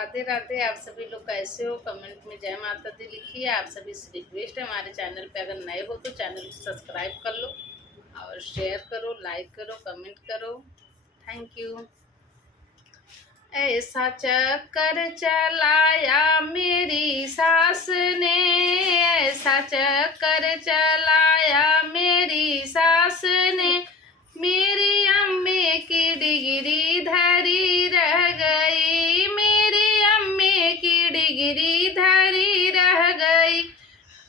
राधे राधे। आप सभी लोग कैसे हो? कमेंट में जय माता दी लिखिए। आप सभी से रिक्वेस्ट है, हमारे चैनल पे अगर नए हो तो चैनल को सब्सक्राइब कर लो और शेयर करो, लाइक करो, कमेंट करो। Thank you. ऐसा चक्कर चलाया मेरी सास ने, ऐसा चक्कर चलाया मेरी सास ने, मेरी अम्मी की डिग्री धरी रह गई, मेरी अम्मी की डिग्री धरी रह गई।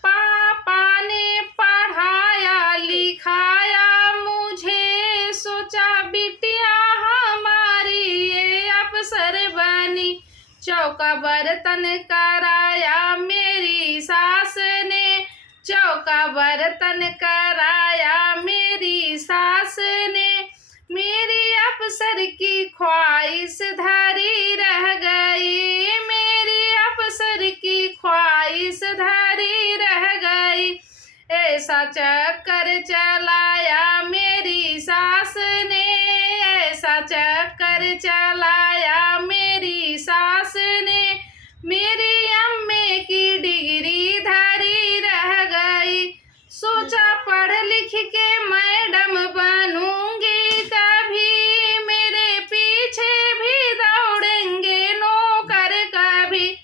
पापा ने पढ़ाया लिखाया मुझे, सोचा बिटिया हमारी ये अफसर बनी। चौका बर्तन कराया मेरी सास ने, चौका बर्तन कराया मेरी सास ने, मेरी अफसर की ख्वाहिश धरी रह गई, मेरी अफसर की ख्वाहिश धरी रह गई। ऐसा चक्कर चलाया मेरी सास ने, ऐसा चक्कर चलाया मेरी सास ने, मेरी अम्मी की डिग्री धरी रह गई। सोचा पढ़ लिख के मैडम बनूंगी, कभी मेरे पीछे भी दौड़ेंगे नौकर, कभी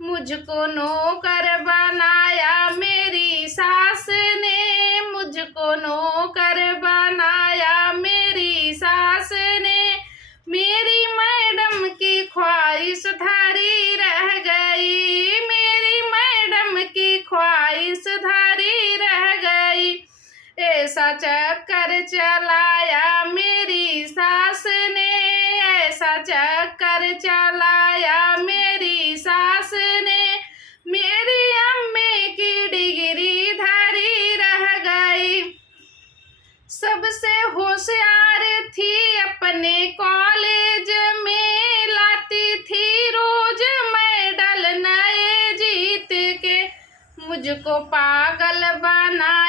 मुझको नौकर बनाया मेरी सास ने, मुझको नौकर बनाया मेरी सास ने, मेरी मैडम की ख्वाहिश धरी रह गई, मेरी मैडम की ख्वाहिश धरी रह गई। ऐसा चक्कर चलाया मेरी सास ने, ऐसा चक्कर चलाया मेरी सास ने, मेरी अम्मी की डिग्री धरी रह गई। सबसे होशियार थी अपने कॉलेज में, लाती थी रोज मेडल नए जीत के, मुझको पागल बना